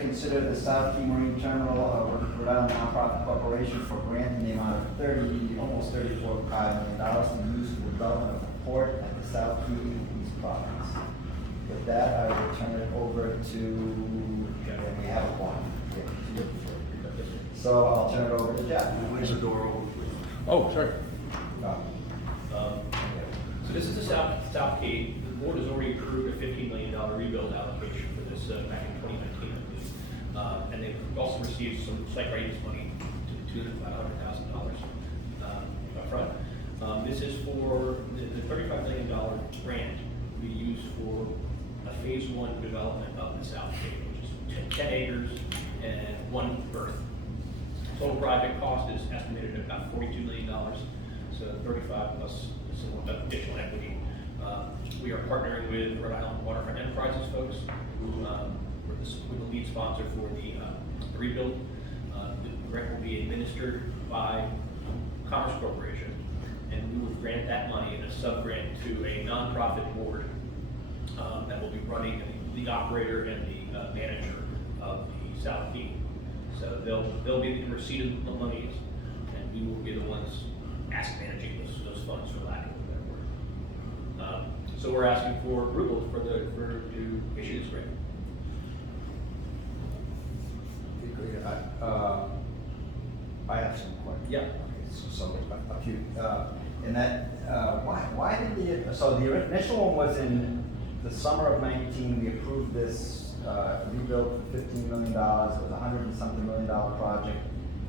Consider the South Key Marine Terminal, Rhode Island nonprofit corporation for grant in the amount of almost $34.5 million to use for the development of a port at the South Key and East Province. With that, I will turn it over to, and we have one. So I'll turn it over to Jeff. Where's the door open, please? Oh, sorry. So this is the South Key. The board has already approved a $15 million rebuild allocation for this back in 2019, I believe. And they've also received some site readiness money to the tune of $500,000 up front. This is for the $35 million grant we use for a phase 1 development of the South Key, which is 10 acres and 1 berth. Total project cost is estimated at about $42 million. So 35 plus some additional equity. We are partnering with Rhode Island Waterfront Enterprises folks, who were the lead sponsor for the rebuild. The grant will be administered by Commerce Corporation, and we will grant that money in a sub-grant to a nonprofit board that will be running the operator and the manager of the South Key. So they'll be in receipt of the monies, and we will be the ones managing those funds, for lack of a better word. So we're asking for approval to issue this grant. I have some questions. Yeah. Okay, so a few. And that, why did so the initial one was in the summer of 19, we approved this rebuild for $15 million. It was a $100 and something million project,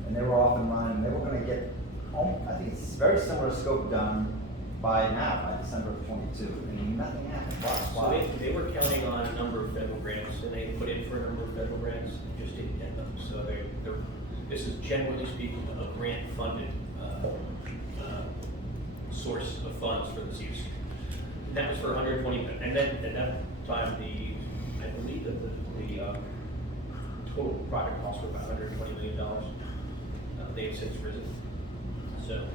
and they were off and running. They were going to get, I think it's very similar scope done by December of 22, and nothing happened. Why? So they were counting on a number of federal grants, and they put in for a number of federal grants, just didn't get them. So this is generally speaking a grant-funded source of funds for this use. And that was for 120, and then at that time, I believe that the total project cost was about $120 million. They have since risen. So,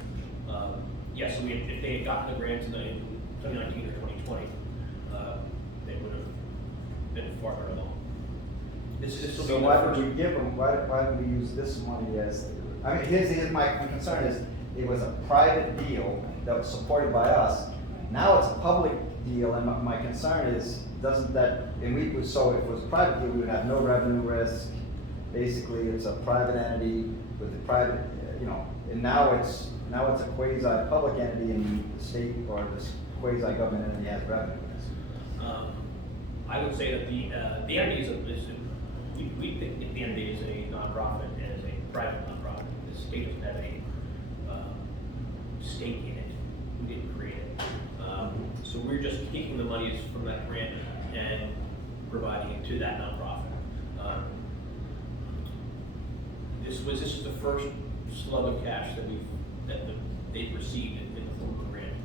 yeah, so if they had gotten the grants in 2019 or 2020, they would have been farther along. This will So be why the did first. we give them, why did we use this money as, I mean, here's my concern is, it was a private deal that was supported by us. Now it's a public deal, and my concern is, doesn't that, so if it was a private deal, we would have no revenue risk. Basically, it's a private entity with a private, and now it's a quasi-public entity, and the state or this quasi-government entity has revenue risk. I would say that the entity we think that the entity is a nonprofit and is a private nonprofit. The state doesn't have any stake in it. We didn't create it. So we're just taking the monies from that grant and providing it to that nonprofit. This is the first slug of cash that they've received in the form of a grant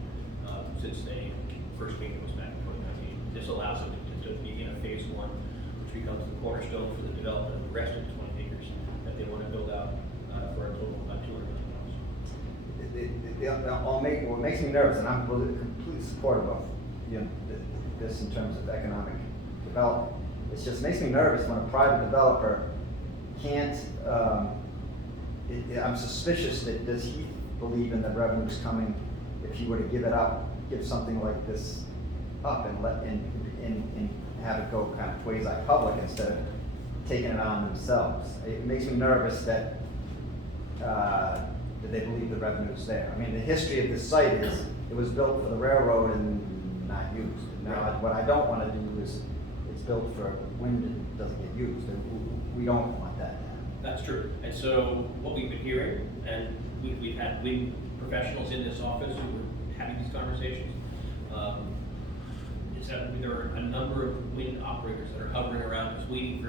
since they first came to us back in 2019. This allows them to begin a phase 1, which becomes the cornerstone for the development of the rest of the 20 acres that they want to build out for a total of about $200 million. What makes me nervous, and I'm completely supportive of this in terms of economic development, it just makes me nervous when a private developer can't, I'm suspicious that does he believe in the revenues coming if he were to give something like this up and have it go kind of quasi-public instead of taking it on themselves. It makes me nervous that they believe the revenue is there. I mean, the history of this site is it was built for the railroad and not used. Now, what I don't want to do is it's built for wind and doesn't get used. We don't want that to happen. That's true. And so what we've been hearing, and we've had wind professionals in this office who were having these conversations, is that there are a number of wind operators that are hovering around us waiting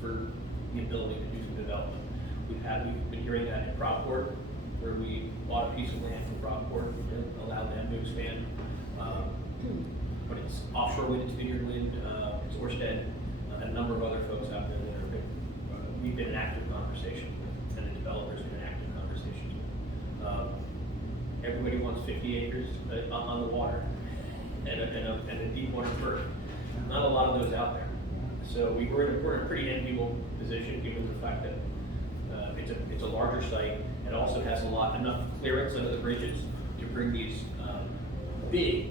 for the ability to do some development. We've been hearing that in Proport, where we bought a piece of land from Proport to allow them to expand. But it's offshore wind, it's Vineyard Wind, it's Ørsted, and a number of other folks out there that we've been in active conversations with, and the developers have been in active conversations with. Everybody wants 50 acres on the water and a deep water berth. Not a lot of those out there. So we're in a pretty enviable position, given the fact that it's a larger site, and also has enough clearance under the bridges to bring these big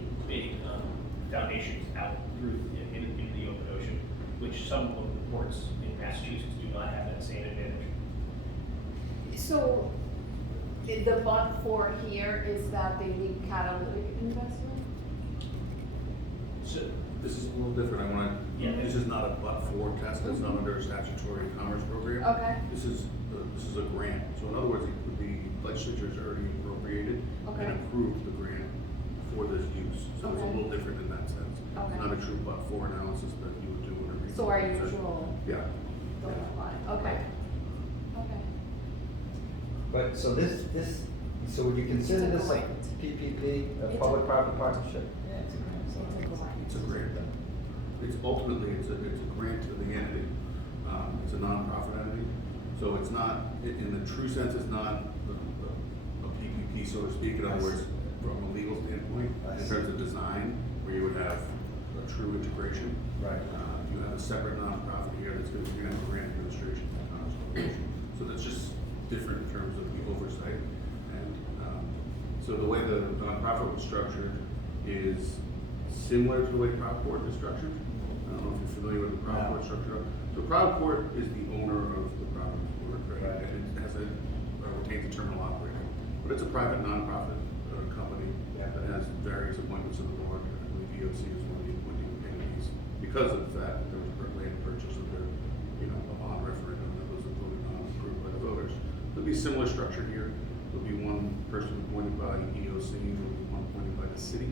foundations out through into the open ocean, which some of the ports in Massachusetts do not have that same advantage. So, the but for here is that they need catalytic investment? So, This is a little different, Yeah. this is not a but-for test, it's not under a statutory commerce program. Okay. This is a grant, so in other words, the legislature's already appropriated Okay. and approved the grant for this use. So it's a Okay. little different in that sense. Okay. It's not a true but-for analysis that you would do in a regional. So our session. usual Yeah. don't apply, okay. Okay. But, so so would you consider It's a this like grant. PPP, a It's a- public-private partnership? Yeah, it's a grant. so- It's a grant. It's ultimately, it's a grant to the entity. It's a nonprofit entity. So it's not, in the true sense, it's not a PPP, so to speak. In I other see. words, from a legal standpoint, I in see. terms of design, where you would have a true integration. Right. You have a separate nonprofit here that's going to be a grant administration. So that's just different in terms of the oversight. And so the way the nonprofit was structured is similar to the way Proudport is structured. I don't know if you're familiar with the Proudport No. structure. So Proudport is the owner of the Providence Port, right? Right. And it has retains a terminal operator. But it's a private nonprofit company Yeah. that has various appointments of the board. I believe EOC is one of the appointing entities because of the fact that there was land purchase under, a bond referendum that was voted on, approved by the voters. There'll be a similar structure here. There'll be one person appointed by EOC, there'll be one appointed by the city,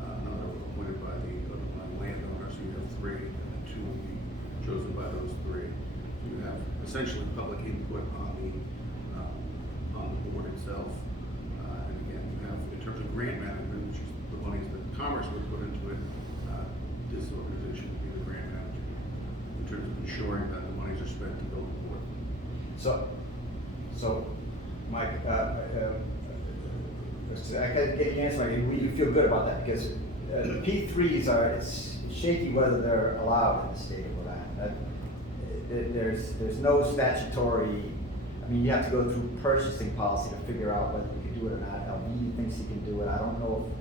another appointed by the landowner, so you have three, and then two will be chosen by those three. So you have essentially public input on the board itself. And again, you have, in terms of grant management, which is the monies that Commerce would put into it, this organization would be the grant manager, in terms of ensuring that the monies are spent to build the port. So, Mike, I could get your answer, you feel good about that, because the P3s it's shaky whether they're allowed in the state of Rhode Island. There's no statutory, you have to go through purchasing policy to figure out whether you can do it or not. LB thinks you can do it, I don't know if,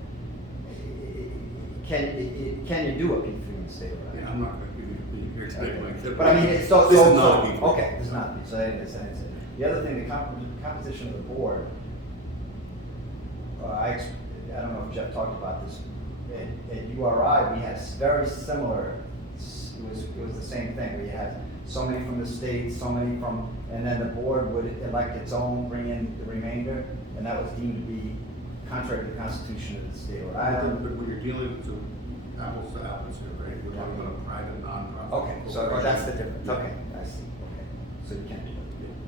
can you do a P3 in the state of Rhode Island? Yeah, I'm not gonna give you your statement. But it's so. This is not a P3. Okay, this is not a P3, so it's the other thing, the composition of the board, I don't know if Jeff talked about this, at URI, we had very similar, it was the same thing, we had so many from the state, so many from, and then the board would elect its own, bring in the remainder, and that was deemed to be contrary to the Constitution of the state of Rhode Island. But when you're dealing to apples to apples here, right, we're talking about a private nonprofit. Okay, so that's the difference, okay, I see, okay, so you can't do it,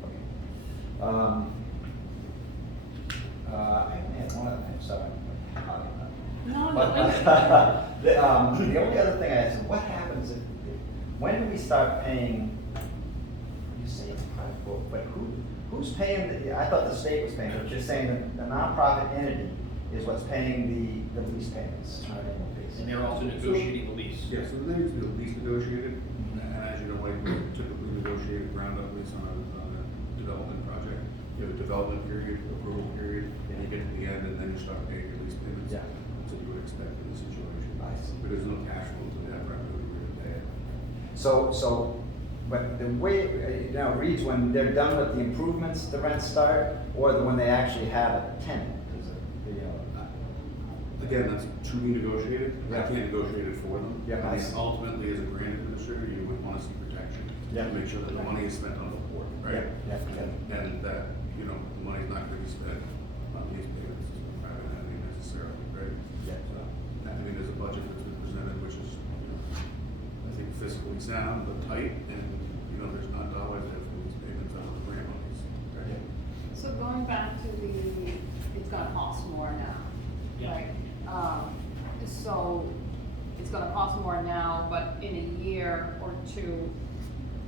okay. I had one other thing, sorry. No, But, no. the only other thing I asked, what happens when do we start paying, you say it's private, but who's paying, I thought the state was paying, but you're saying that the nonprofit entity is what's paying the lease payments on an annual basis? and they're also negotiating the lease. Yeah, so there needs to be a lease negotiated, and as you know, like, we typically negotiate a ground up lease on a development project. You have a development period, approval period, and you get to the end, and then you start paying your lease payments. Yeah. That's what you would expect in this situation. I see. But there's no cash flow to that revenue we're gonna pay it. So, but the way, it reads when they're done with the improvements, the rents start, or when they actually have a tenant, Again, that's to be negotiated. Yeah. I can't negotiate it for them. Yeah, I see. Ultimately, as a grant administrator, you would want to see protection. Yeah. To make sure that the money is spent on the port, right? Yeah, yeah. And that, the money's not gonna be spent on these payments, private entity necessarily, right? Yeah. So, there's a budget that's been presented, which is, I think fiscally sound, but tight, and, there's not dollars there for these payments out of the grant monies, right? So going back to it's gonna cost more now, Yeah. right? So it's gonna cost more now, but in a year or two,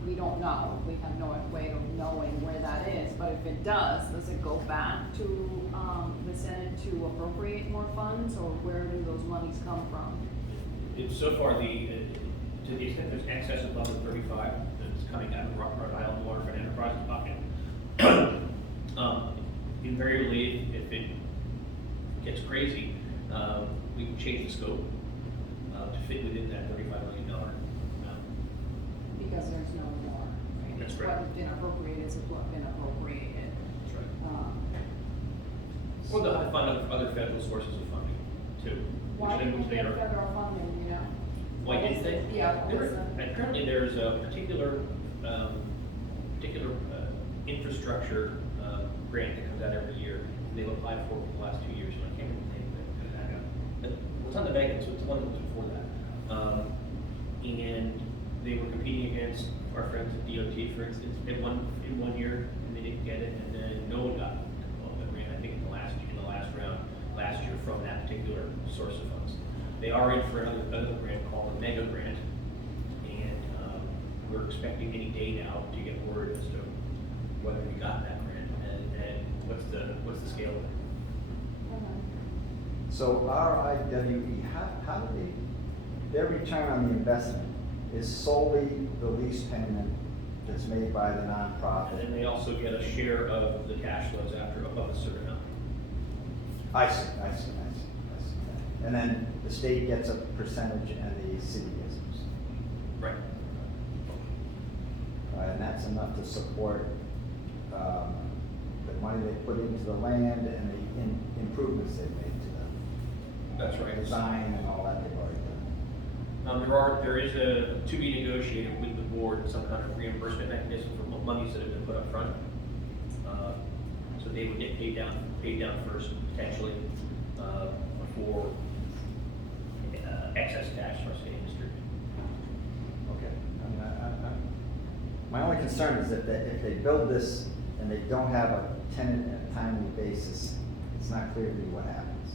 we don't know. We have no way of knowing where that is, but if it does it go back to, the Senate to appropriate more funds, or where do those monies come from? So far, to the extent there's excess above the 35 that's coming out of Rhode Island Waterfront Enterprise pocket, invariably, if it gets crazy, we can change the scope to fit within that $35 million amount. Because there's no more, right? That's It's correct. what has been appropriated, it's what been appropriated. That's right. Um, Or they'll fund other federal sources of funding too. Why which didn't we they get are. federal funding, you know? Why What didn't is they? it? Yeah, what There- is it? and currently, there's a particular infrastructure grant that comes out every year. They've applied for it for the last 2 years, so I can't remember the name of it. But it was on the Megan, so it's the one that was before that. And they were competing against our friends at DOT, for instance, in one year, and they didn't get it, and then no one got the grant, I think in the last round, last year from that particular source of funds. They are in for another grant called a mega grant, and we're expecting any day now to get word as to whether we got that grant and what's the scale of it. So RIWE, how do their return on the investment is solely the lease payment that's made by the And nonprofit? then they also get a share of the cash flows after above a certain amount. I see. And then the state gets a percentage and the city gets a percentage. Right. And that's enough to support the money they put into the land and the improvements they've made to That's the right. design and all that they've already done. There is to be negotiated with the board some kind of reimbursement mechanism for monies that have been put up front. So they would get paid down first potentially before excess cash starts getting distributed. Okay. My only concern is that if they build this and they don't have a tenant and a timely basis, it's not clear to me what happens.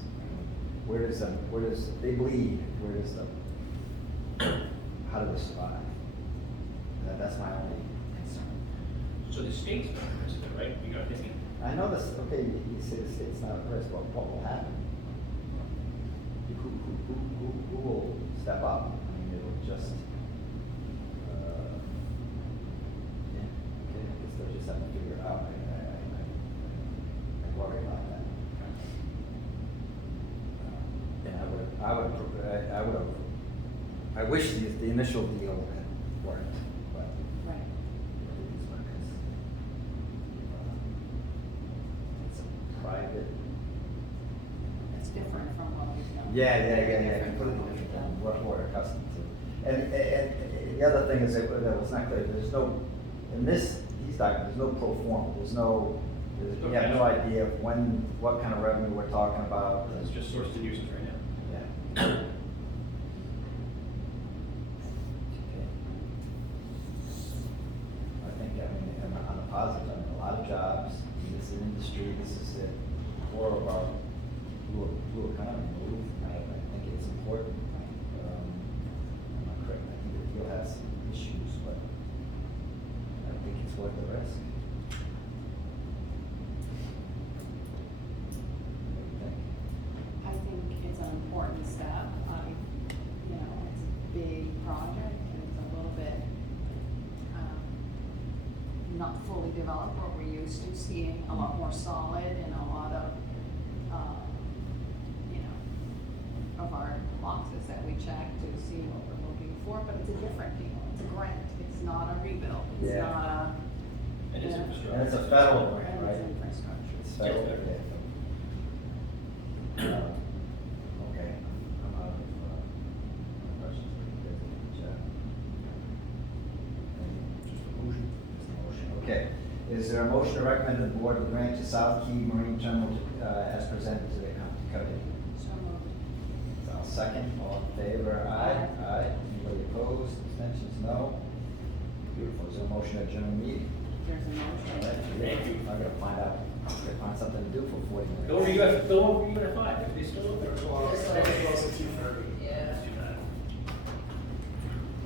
Where does they bleed? How do they survive? That's my only concern. So the state's not at risk of it, right? You got thinking. I know this, okay, you say the state's not at risk, but what will happen? Who will step up? I mean, it'll just, yeah, okay, I guess they'll just have to figure it out. I worry about that. And I wish the initial deal had worked, but. Right. It's a private. It's different from what we've done. Yeah, completely different than what we're accustomed to. And the other thing is that was not clear, there's no, in these documents, there's no pro forma, we have no idea of what kind of revenue we're talking about. It's just sources and uses right now. Yeah. Okay. I think, on the positive, a lot of jobs in this industry, this is the core of our blue economy. I think it's important. I'm not correct, I think the deal has some issues, but I think it's worth the risk. What do you think? I think it's an important step. It's a big project and it's a little bit, not fully developed what we're used to seeing, a lot more solid and a lot of, of our boxes that we check to see what we're looking for, but it's a different deal. It's a grant. It's not a rebuild. It's Yeah. not a. And it's Yeah. infrastructure. And it's a federal grant, And right? it's infrastructure. It's federal, Yeah. Okay, I'm out of questions. Good job. Just a motion. Just a motion. Okay, is there a motion to recommend the board grant to South Key Marine Terminal as presented to the committee? So moved. I'll second, all in favor, aye? Aye. Anybody opposed, abstentions, no? Beautiful, is there a motion to adjourn the meeting? There's a All motion. right, Thank you. I'm gonna find something to do for 40 minutes. Go over you at 5, if they still open.